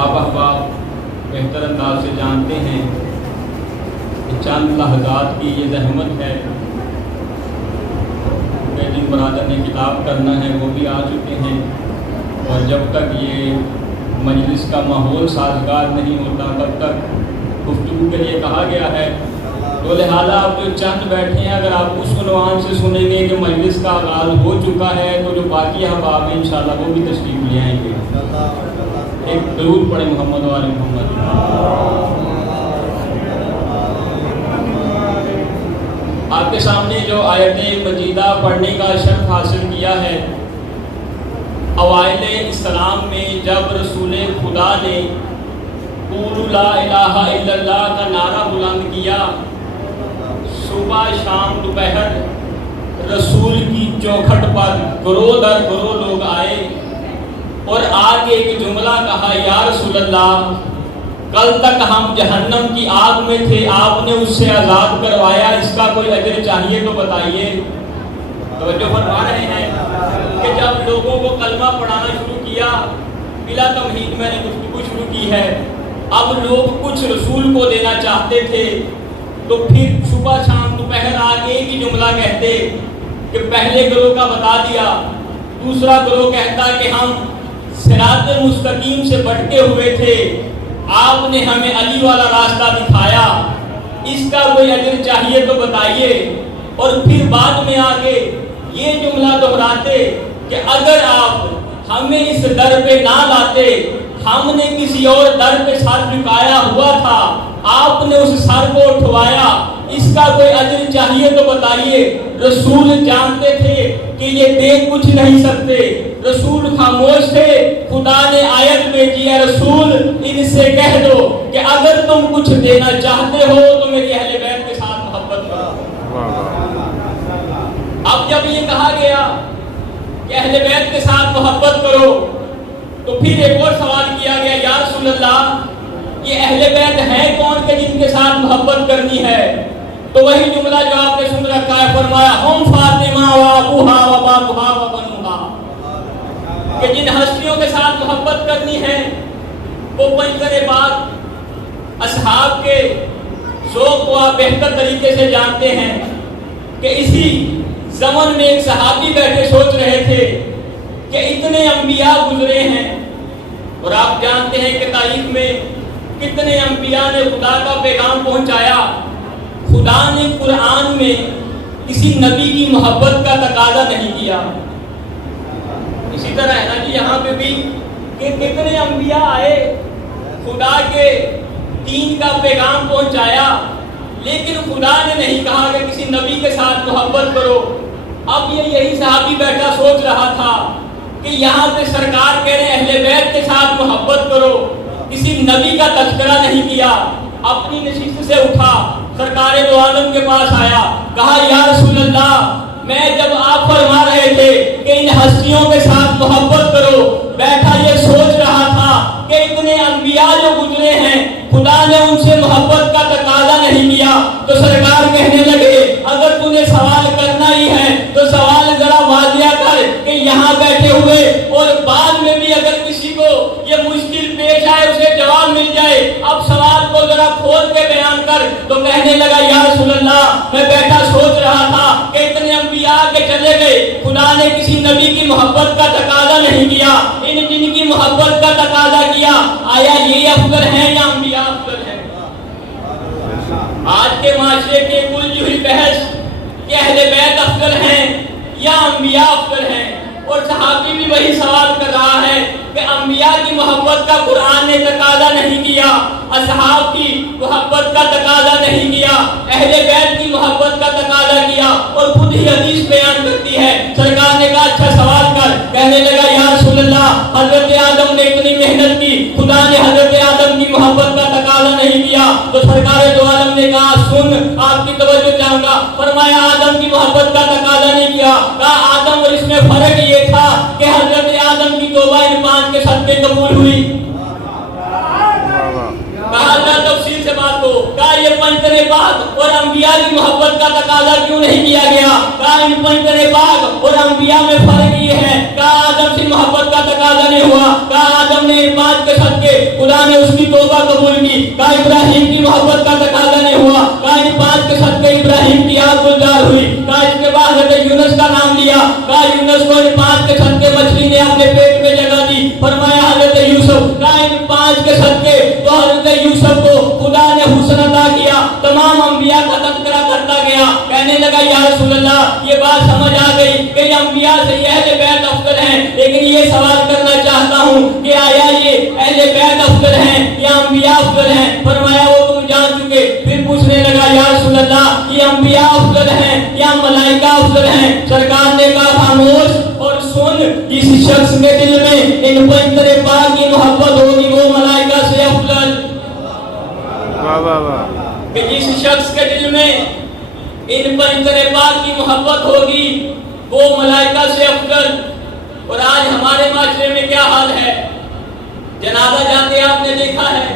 آپ احباب بہتر انداز سے جانتے ہیں کہ چند لحظات کی یہ زحمت ہے کہ جن برادر نے کتاب کرنا ہے وہ بھی آ چکے ہیں، اور جب تک یہ مجلس کا ماحول سازگار نہیں ہوتا تب تک گفتگو کے لیے کہا گیا ہے، تو لہٰذا آپ جو چند بیٹھے ہیں اگر آپ اس عنوان سے سنیں گے کہ مجلس کا آغاز ہو چکا ہے تو جو باقی احباب ہیں انشاءاللہ وہ بھی تشریف لے آئیں گے۔ ایک درود پڑھیں محمد و آل محمد۔ آپ کے سامنے جو آیت مجیدہ پڑھنے کا شرف حاصل کیا ہے، اوائل اسلام میں جب رسول خدا نے قولوا لا الہ الا اللہ کا نعرہ بلند کیا، صبح شام دوپہر رسول کی چوکھٹ پر گروہ در گروہ لوگ آئے اور آگے ایک جملہ کہا، یا رسول اللہ کل تک ہم جہنم کی آگ میں تھے، آپ نے اس سے آزاد کروایا، اس کا کوئی اجر چاہیے تو بتائیے۔ توجہ فرما رہے ہیں کہ جب لوگوں کو کلمہ پڑھانا شروع کیا، بلا تمہید میں نے گفتگو شروع کی ہے، اب لوگ کچھ رسول کو دینا چاہتے تھے تو پھر صبح شام دوپہر آگے ایک ہی جملہ کہتے کہ پہلے گروہ کا بتا دیا، دوسرا گروہ کہتا کہ ہم صراط مستقیم سے بھٹکے ہوئے تھے، آپ نے ہمیں علی والا راستہ دکھایا، اس کا کوئی اجر چاہیے تو بتائیے۔ اور پھر بعد میں آگے یہ جملہ دہراتے کہ اگر آپ ہمیں اس در پہ نہ لاتے، ہم نے کسی اور در پہ سر جھکایا ہوا تھا، آپ نے اس سر کو اٹھوایا، اس کا کوئی اجر چاہیے تو بتائیے۔ رسول جانتے تھے کہ یہ دے کچھ نہیں سکتے، رسول خاموش تھے۔ خدا نے آیت بھیجی ہے، رسول ان سے کہہ دو کہ اگر تم کچھ دینا چاہتے ہو تو میری اہل بیت کے ساتھ محبت کرو۔ اب جب یہ کہا گیا کہ اہل بیت کے ساتھ محبت کرو تو پھر ایک اور سوال کیا گیا، یا رسول اللہ یہ اہل بیت ہے کون کہ جن کے ساتھ محبت کرنی ہے؟ تو وہی جملہ جو آپ نے سن رکھا ہے، فرمایا ہم فاطمہ و ابوہا و بابوہا و بنوہا، کہ جن ہستیوں کے ساتھ محبت کرنی ہے وہ پنجر پاک اصحاب کے ذوق کو آپ بہتر طریقے سے جانتے ہیں کہ اسی زمن میں ایک صحابی بیٹھے سوچ رہے تھے کہ اتنے انبیاء گزرے ہیں، اور آپ جانتے ہیں کہ تاریخ میں کتنے انبیاء نے خدا کا پیغام پہنچایا، خدا نے قرآن میں کسی نبی کی محبت کا تقاضا نہیں کیا۔ اسی طرح ہے نا جی یہاں پہ بھی کہ کتنے انبیاء آئے، خدا کے دین کا پیغام پہنچایا، لیکن خدا نے نہیں کہا کہ کسی نبی کے ساتھ محبت کرو۔ اب یہی صحابی بیٹھا سوچ رہا تھا کہ یہاں پہ سرکار کہہ رہے اہل بیت کے ساتھ محبت کرو، کسی نبی کا تذکرہ نہیں کیا۔ اپنی نشست سے اٹھا، سرکار دو عالم کے پاس آیا، کہا یا رسول اللہ میں جب آپ فرما رہے تھے کہ ان ہستیوں کے ساتھ محبت کرو، بیٹھا یہ سوچ رہا تھا کہ اتنے انبیاء جو گزرے ہیں خدا نے ان سے محبت کا تقاضا نہیں کیا۔ تو سرکار کہنے لگے اگر تمہیں سوال کرنا ہی ہے تو سوال ذرا واضح کر کہ یہاں بیٹھے ہوئے اور بعد میں بھی اگر کسی کو یہ مشکل پیش آئے اسے جواب مل جائے، اب سوال کو ذرا کھول کے بیان کر۔ تو کہنے لگا یا رسول اللہ میں بیٹھا سوچ رہا تھا کہ اتنے انبیاء کے چلے گئے، خدا نے کسی نبی کی محبت کا تقاضا نہیں کیا، ان جن کی محبت کا تقاضا کیا، آیا یہ افضل ہیں یا انبیاء افضل ہیں؟ آج کے معاشرے کے کل جوہری بحث کہ اہل بیت افضل ہیں یا انبیاء افضل ہیں، اور صحابی بھی وہی سوال کر رہا ہے کہ انبیاء کی محبت کا قرآن نے تقاضا نہیں کیا، اصحاب کی محبت کا تقاضا نہیں کیا، اہل بیت کی محبت کا تقاضا کیا، اور خود ہی حدیث بیان کرتی ہے۔ سرکار نے کہا اچھا سوال کر، کہنے لگا یا رسول اللہ حضرت آدم نے اتنی محنت کی، خدا نے حضرت آدم کی محبت کا تقاضا نہیں کیا۔ تو سرکار دو عالم نے کہا سن آپ کی توجہ چاہوں گا، فرمایا آدم کی محبت کا تقاضا نہیں کیا، کہا آدم اور اس میں فرق یہ تھا کہ حضرت آدم کی توبہ ان 5 کے صدقے قبول ہوئی۔ کہا اللہ تفصیل سے بات کو، کہا یہ پنجر پاک اور انبیاء کی محبت کا تقاضا کیوں نہیں کیا گیا؟ کہا ان پنجر پاک اور انبیاء میں فرق یہ ہے، کہا آدم سے محبت کا تقاضا نہیں ہوا، کہا آدم نے ان 5 کے صدقے خدا نے اس کی توبہ قبول کی. کہا ابراہیم کی محبت کا تقاضا نہیں ہوا. کہا ان 5 کے صدقے ابراہیم کی آگ گلزار ہوئی. کہا اس کے بعد حضرت یونس کا نام لیا. کہا یونس کو ان 5 کے صدقے مچھلی نے اپنے پیٹ میں جگہ دی. فرمایا حضرت یوسف. کہا ان 5 کے صدقے تو حضرت یوسف کو خدا نے حسن عطا کیا. تمام انبیاء کا تذکرہ کرتا گیا. کہنے لگا یا رسول اللہ یہ بات سمجھ آ گئی کہ یہ انبیاء سے یہ اہل بیت افضل ہیں، لیکن یہ سوال کرنا چاہتا ہوں کہ آیا یہ اہل بیت افضل ہیں یا انبیاء افضل ہیں؟ فرمایا وہ تم جان چکے. پھر پوچھنے لگا یا رسول اللہ یہ انبیاء افضل ہیں یا ملائکہ افضل ہیں؟ سرکار نے کہا خاموش اور سن، جس شخص کے دل میں ان پنجر پاک کی محبت ہوگی وہ ملائکہ سے افضل. کہ جس شخص کے دل میں ان پنجر پاک کی محبت ہوگی وہ ملائکہ سے افضل. اور آج ہمارے معاشرے میں کیا حال ہے؟ جنازہ جاتے آپ نے دیکھا ہے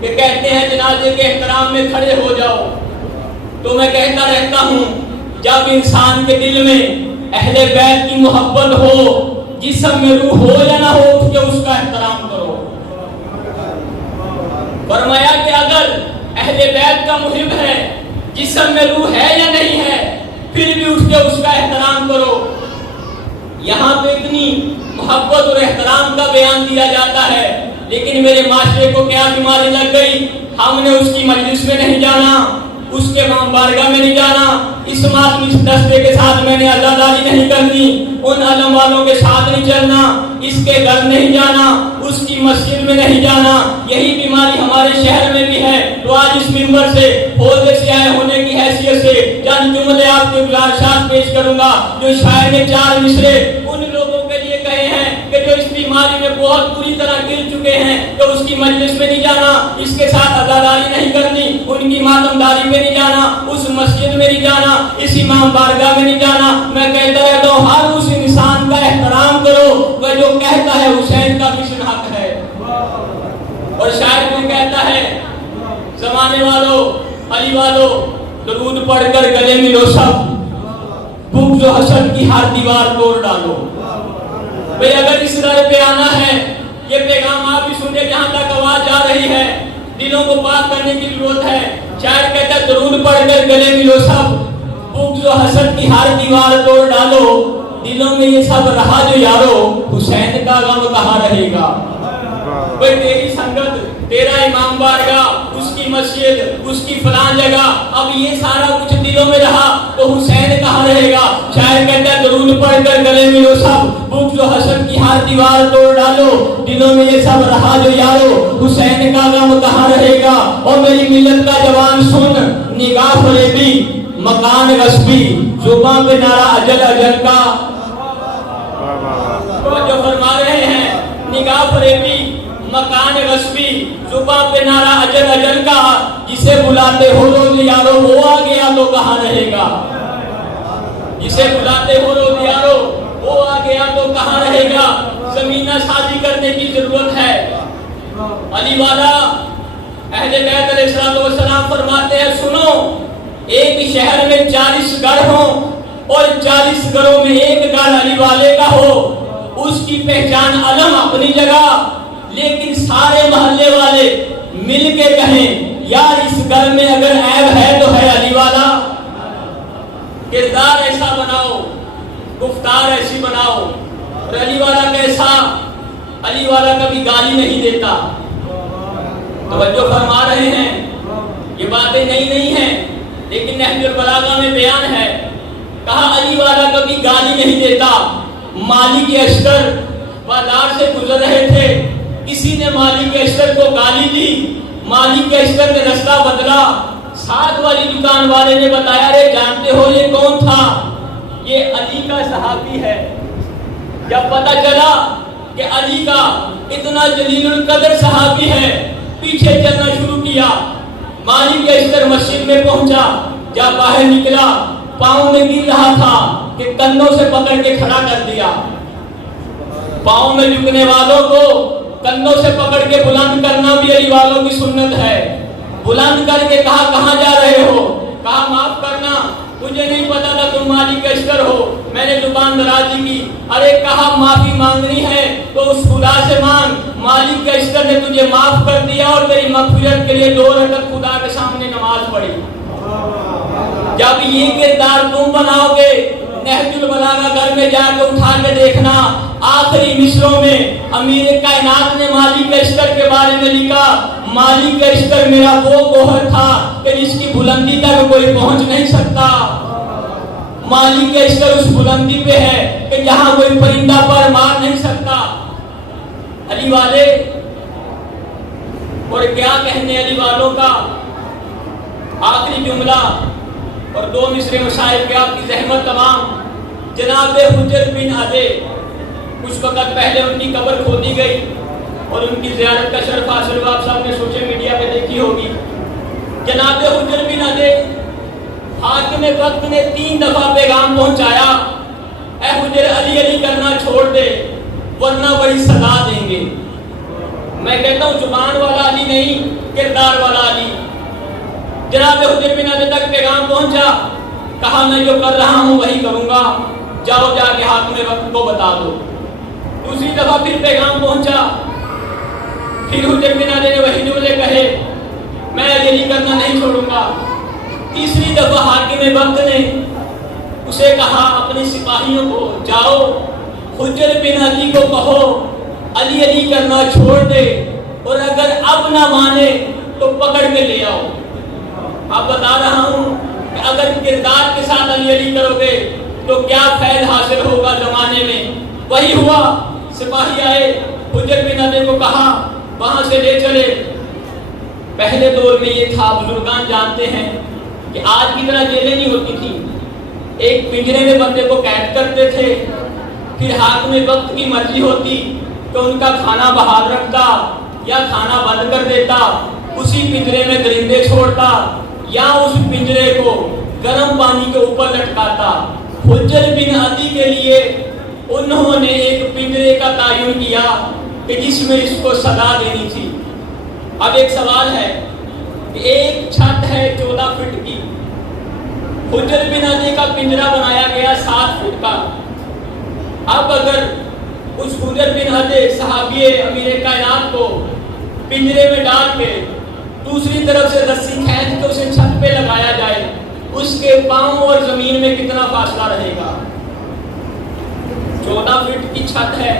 کہ کہتے ہیں جنازے کے احترام میں کھڑے ہو جاؤ. تو میں کہتا رہتا ہوں جب انسان کے دل میں اہل بیت کی محبت ہو، جسم میں روح ہو یا نہ ہو، اٹھ کے اس کا احترام کرو. فرمایا کہ اگر اہل بیت کا محب ہے، جسم میں روح ہے یا نہیں ہے، پھر بھی اٹھ کے اس کا احترام کرو. یہاں پہ اتنی محبت اور احترام کا بیان دیا جاتا ہے، لیکن میرے معاشرے کو کیا بیماری لگ گئی؟ ہم نے اس کی مجلس میں نہیں جانا، اس کے بارگاہ میں نہیں جانا، اس ماتمی دستے کے ساتھ میں نے عزاداری نہیں کرنی، ان علم والوں کے ساتھ نہیں چلنا، اس کے گھر نہیں جانا، اس کی مسجد میں نہیں جانا. یہی بیماری ہمارے شہر میں بھی ہے. تو آج اس منبر سے حوضے سے آئے ہونے کی حیثیت سے چند جملے آپ کے گزارشات پیش کروں گا جو شاعر نے 4 مصرے ان لوگوں کے لیے کہے ہیں کہ جو اس بیماری میں بہت بری طرح گر چکے ہیں کہ اس کی مجلس میں نہیں جانا، اس کے ساتھ عزاداری نہیں کرنی، ان کی ماتمداری میں نہیں جانا، اس مسجد میں نہیں جانا، اس امام بارگاہ میں نہیں جانا. میں کہتا رہتا ہوں ہر اس انسان کا احترام کرو وہ جو کہتا ہے حسین کا مشن حق ہے. اور شاعر میں کہتا ہے زمانے والوں، علی والوں، درود پڑھ کر گلے ملو سب، بھوک جو حسن کی ہر دیوار توڑ ڈالو. بھئی اگر اس در پہ آنا ہے، یہ پیغام آپ بھی سنیں جہاں تک آواز آ رہی ہے، دلوں کو پاک کرنے کی ضرورت ہے. شاعر کہتا ہے درود پڑھ کر گلے ملو سب، بھوک جو حسن کی ہر دیوار توڑ ڈالو. دلوں میں یہ سب رہا جو یارو، حسین کا غم کہاں رہے گا؟ بھئی تیری سنگت، تیرا امام بارگاہ، اس کی مسجد، اس کی فلان جگہ، اب یہ سارا کچھ دلوں میں رہا تو حسین کہاں رہے گا؟ شاعر کہتا ہے درود پڑھ کر گلے ملو سب، بھوک جو حسن کی ہر دیوار توڑ ڈالو. دلوں میں یہ سب رہا جو یارو، حسین کا غم کہاں رہے گا؟ اور میری ملت کا جوان سن، نگاہ فریبی، مکان غصبی، زباں پہ نعرہ اجل اجل کا. جو فرما رہے ہیں نگاہ فریبی، مکان غصبی، زباں پہ نعرہ اجل اجل کا، جسے بلاتے ہو روز یارو وہ آ گیا تو کہاں رہے گا؟ جسے بلاتے ہو روز یارو وہ آ گیا تو کہاں رہے گا؟ زمینہ سازی کرنے کی ضرورت ہے. علی والا اہل بیت علیہ السلام فرماتے ہیں سنو، ایک شہر میں 40 گھر ہوں اور 40 گھروں میں ایک گھر علی والے کا ہو، اس کی پہچان علم اپنی جگہ، لیکن سارے محلے والے مل کے کہیں یار اس گھر میں اگر عیب ہے تو ہے علی والا. کردار ایسا بناؤ، گفتار ایسی بناؤ. اور علی والا کیسا؟ علی والا کبھی گالی نہیں دیتا. توجہ فرما رہے ہیں، یہ باتیں نہیں ہیں، لیکن نہج البلاغہ میں بیان ہے. کہا علی والا کبھی گالی نہیں دیتا. مالی کے اشتر بازار سے گزر رہے تھے، کسی نے مالی کے اشتر کو گالی دی، مالی کے اشتر نے رستہ بدلا. ساتھ والی دکان والے نے بتایا رے جانتے ہو یہ کون تھا؟ یہ علی کا صحابی ہے. جب پتہ چلا کہ علی کا اتنا جلیل القدر صحابی ہے، پیچھے چلنا شروع کیا. مالی کے اشتر مسجد میں پہنچا، جب باہر نکلا پاؤں میں گر رہا تھا کہ کندھوں سے پکڑ کے کھڑا کر دیا. پاؤں میں جھکنے والوں کو کندھوں سے پکڑ کے بلند کرنا بھی علی والوں کی سنت ہے. بلند کر کے کہا کہاں جا رہے ہو؟ کہا معاف کرنا مجھے نہیں پتا تھا تم مالک اشتر ہو. میں نے زبان درازی کی. ارے کہا معافی مانگنی ہے تو اس خدا سے مانگ. مالک اشتر نے تجھے معاف کر دیا اور تیری مغفرت کے لیے 2 رکعت خدا کے سامنے نماز پڑھی. جب یہ کردار تم بناؤ گے, نہج البلاغہ گھر میں جا کے اٹھا کے دیکھنا, آخری مصروں میں امیر کائنات نے مالک اشتر کے بارے میں لکھا, مالک اشتر میرا وہ گوہر تھا کہ جس کی بلندی تک کوئی پہنچ نہیں سکتا. مالک اشتر اس بلندی پہ ہے کہ جہاں کوئی پرندہ پر مار نہیں سکتا. علی والے, اور کیا کہنے علی والوں کا. آخری جملہ اور 2 مصرے مشاعر کے آپ کی زحمت تمام. جناب حجت بن عدی, کچھ وقت پہلے ان کی قبر کھودی گئی اور ان کی زیارت کا شرف حاصل ہوا. آپ سب نے سوشل میڈیا پہ دیکھی ہوگی. جناب حجت بن عدی, حاکم وقت نے 3 دفعہ پیغام پہنچایا, اے حجر علی علی کرنا چھوڑ دے ورنہ بڑی سزا دیں گے. میں کہتا ہوں زبان والا علی نہیں, کردار والا علی. جناب حجر بن عدی تک پیغام پہنچا, کہا میں جو کر رہا ہوں وہی کروں گا, جاؤ جا کے حاکم وقت کو بتا دو. دوسری دفعہ پھر پیغام پہنچا, پھر حجر بن عدی نے وہی جملے کہے, میں علی کرنا نہیں چھوڑوں گا. تیسری دفعہ حاکم وقت نے اسے کہا اپنے سپاہیوں کو, جاؤ حجر بن عدی کو کہو علی علی کرنا چھوڑ دے, اور اگر اب نہ مانے تو پکڑ کے لے آؤ. اب بتا رہا ہوں کہ اگر کردار کے ساتھ علی علی کرو گے تو کیا فیض حاصل ہوگا زمانے میں. وہی ہوا, سپاہی آئے, حجر بن عدی کو کہا وہاں سے لے چلے. پہلے دور میں یہ تھا, بزرگان جانتے ہیں کہ آج کی طرح جیلیں نہیں ہوتی تھی. ایک پنجرے میں بندے کو قید کرتے تھے, پھر حاکم وقت کی مرضی ہوتی تو ان کا کھانا بحال رکھتا یا کھانا بند کر دیتا, اسی پنجرے میں درندے چھوڑتا یا اس پنجرے کو گرم پانی کے اوپر لٹکاتا. حجر بن عدی کے لیے انہوں نے ایک پنجرے کا تعین کیا کہ جس میں اس کو سزا دینی تھی. اب ایک سوال ہے کہ ایک چھت ہے 14 فٹ کی, حجر بن عدی کا پنجرا بنایا گیا 7 فٹ کا. اب اگر اس حجر بن عدی صحابی امیر کائنات کو پنجرے میں ڈال کے دوسری طرف سے رسی کھینچ کے اسے چھت پہ لگایا جائے, اس کے پاؤں اور زمین میں کتنا فاصلہ رہے گا؟ 14 فٹ کی چھت ہے,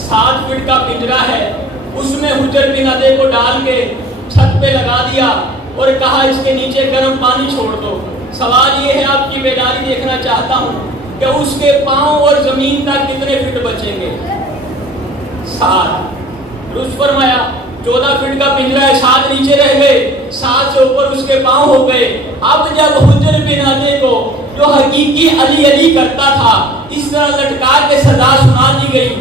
7 فٹ کا پنجرا ہے, اس میں حجر بن عدی کو ڈال کے چھت پہ لگا دیا اور کہا اس کے نیچے گرم پانی چھوڑ دو. سوال یہ ہے, آپ کی بیداری دیکھنا چاہتا ہوں کہ اس کے پاؤں اور زمین تک کتنے فٹ بچیں گے؟ 7. درست فرمایا. 14 فٹ کا پنجرا ہے, 7 نیچے رہ گئے, 7 سے اوپر اس کے پاؤں ہو گئے. اب جب حجر بن عدی کو جو حقیقی علی علی کرتا تھا اس طرح لٹکا کے سزا سنا دی گئی,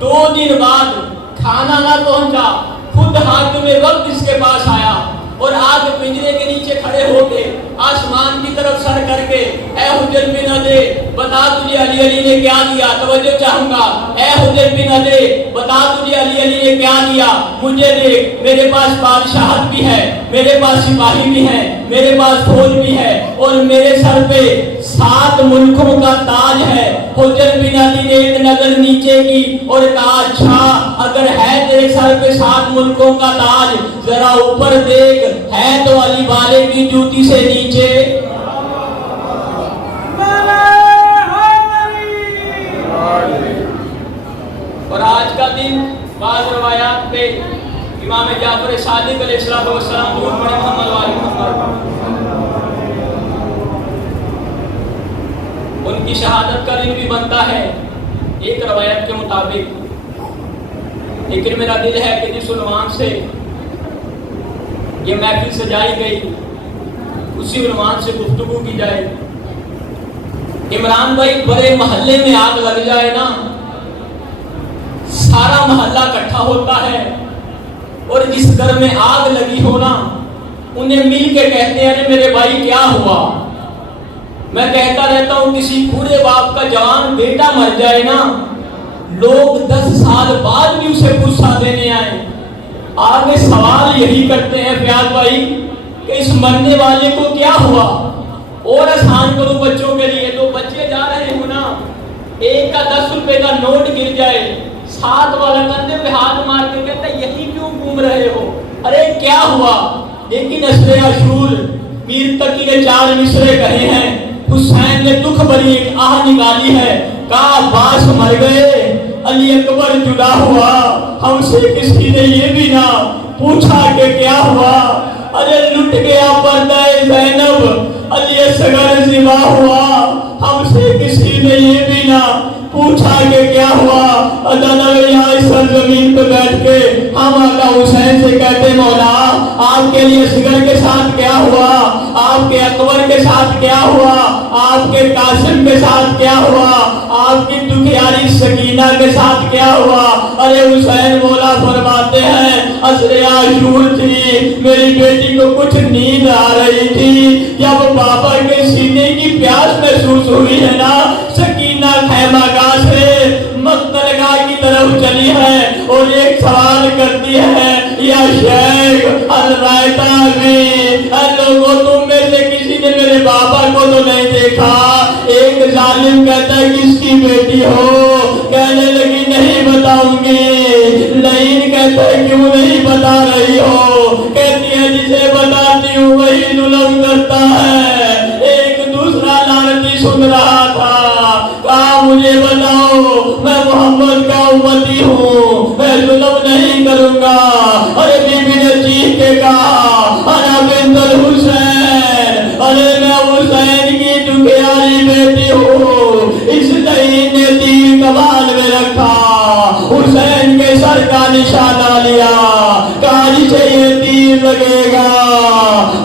2 دن بعد کھانا نہ پہنچا, خود حاکم وقت اس کے پاس آیا اور آج پنجرے کے نیچے کھڑے ہو کے آسمان کی طرف سر کر کے, اے حجر بن عدی بتا تجھے علی علی نے کیا دیا. توجہ چاہوں گا, اے حجر بن عدی بتا تجھے علی علی نے کیا دیا. مجھے دیکھ, میرے پاس بادشاہت بھی ہے, میرے پاس سپاہی بھی ہے, میرے پاس فوج بھی ہے, اور میرے سر پہ 7 ملکوں کا تاج ہے. حجر بن عدی نے ایک نظر نیچے کی اور کہا, اچھا اگر ہے تیرے سر پہ 7 ملکوں کا تاج, ذرا اوپر دیکھ, ہے تو علی والے کی جوتی سے نیچے. اور آج کا دن بعض روایات پہ امام جعفر صادق علیہ السلام درود پڑھے محمد و آل محمد, ان کی شہادت کا دن بھی بنتا ہے ایک روایت کے مطابق. لیکن میرا دل ہے کہ جس عنوان سے یہ محفل سجائی گئی اسی عنوان سے گفتگو کی جائے. عمران بھائی, بڑے محلے میں آگ لگ جائے نا, سارا محلہ اکٹھا ہوتا ہے, اور جس گھر میں آگ لگی ہو نا انہیں مل کے کہتے ہیں میرے بھائی کیا ہوا. میں کہتا رہتا ہوں کسی بوڑھے باپ کا جوان بیٹا مر جائے نا, لوگ 10 سال بعد بھی اسے غصہ دینے آئے. آگے سوال یہی کرتے ہیں فیاض بھائی کہ اس مرنے والے کو کیا ہوا, اور آسان کروں بچوں کے لیے، تو بچے جا رہے ہو نا، ایک کا 10 روپے کا نوٹ گر جائے، ساتھ والا کندھے پہ ہاتھ مار کے کہتا ہے یہی کیوں گھوم رہے ہو، ارے کیا ہوا؟ لیکن نسل عاشور میر تقی نے 4 مصرے کہے ہیں، حسین نے دکھ بھری ایک آہ نکالی ہے، کہا عباس مر گئے، علی اکبر جدا ہوا، ہم سے کسی نے یہ بھی نہ پوچھا کہ کیا ہوا، ارے لٹ گیا پردہ زینب، علی اصغر ذبح ہوا، ہم سے کسی نے یہ بھی نہ پوچھا کہ کیا ہوا۔ یہاں اس سرزمین پہ بیٹھ کے ہم آقا حسین سے کہتے مولا آپ کے لیے اصغر کے ساتھ کیا ہوا، آپ کے اکبر کے ساتھ کیا ہوا، آپ کے قاسم کے ساتھ کیا ہوا، آپ کی دکھیاری سکینہ کے ساتھ کیا ہوا؟ ارے حسین مولا فرماتے ہیں عصر عاشور تھی، میری بیٹی کو کچھ نیند آ رہی تھی، جب بابا کے سینے کی پیاس محسوس ہوئی ہے نا، سکینہ خیمہ گاہ سے مقتل گاہ کی طرف چلی ہے اور ایک سوال کرتی ہے، یا شیخ الرائتہ میں اے لوگوں تم میں سے کسی نے میرے بابا کو تو نہیں دیکھا؟ ایک ظالم کہتا ہے کس کی بیٹی ہو؟ کہنے لگی نہیں بتاؤں گی۔ لئین کہتا ہے کیوں نہیں بتا رہی ہو؟ کہتی ہے جسے بتاتی ہوں وہی ظلم کرتا ہے۔ ایک دوسرا لعنتی سن رہا تھا، کہا مجھے بتاؤ میں محمد کا امتی ہوں، میں ظلم نہیں کروں گا۔ ارے بی بی نے چیخ کے کہا انا بنت الحسین، ارے میں حسین کی دکھیاری بیٹی ہوں۔ اس لئین نے تیر کمان میں رکھا، حسین کے سر کا نشانہ لیا، کہا جسے یہ تیر لگے گا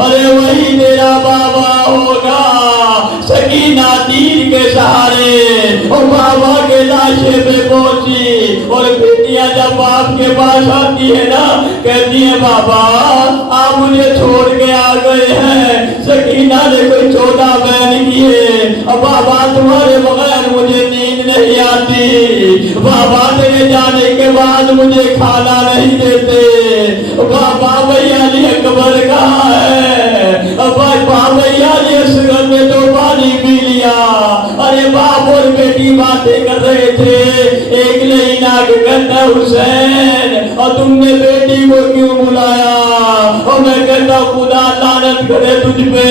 ارے وہی تیرا بابا ہوگا۔ سکینہ تیر کے سہارے اور بابا کے لاشے پہ پہنچی، اور بیٹیاں جب باپ کے پاس آتی ہے نا کہتی ہیں بابا آپ مجھے چھوڑ کے آ گئے ہیں، سکینہ نے کوئی 14 بہن کیے، اور بابا تمہارے بغیر مجھے نیند نہیں آتی، بابا تیرے جانے کے بعد مجھے کھانا نہیں دیتے، بابا بھیا علی اکبر کہاں ہے، بابا بھیا علی اصغر نے تو پانی پی لیا۔ ارے باپ اور بیٹی باتیں کر رہے تھے، ایک لئین آ کے کہتا ہے حسین اور تم نے بیٹی کو کیوں بلایا؟ اور میں کہتا خدا لعنت کرے تجھ پہ،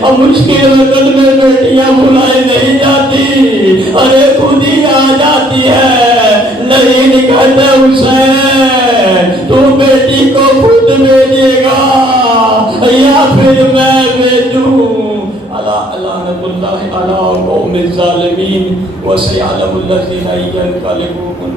اور مشکل وقت میں بیٹیاں بلائے نہیں جاتی، ارے خود ہی آ جاتی ہے۔ لئین کہتا ہے حسین تو بیٹی کو خود بھیجے گا یا پھر میں بھیجوں؟ لعنت اللہ علی قوم الظالمین وسيعلم الذين ينقلبون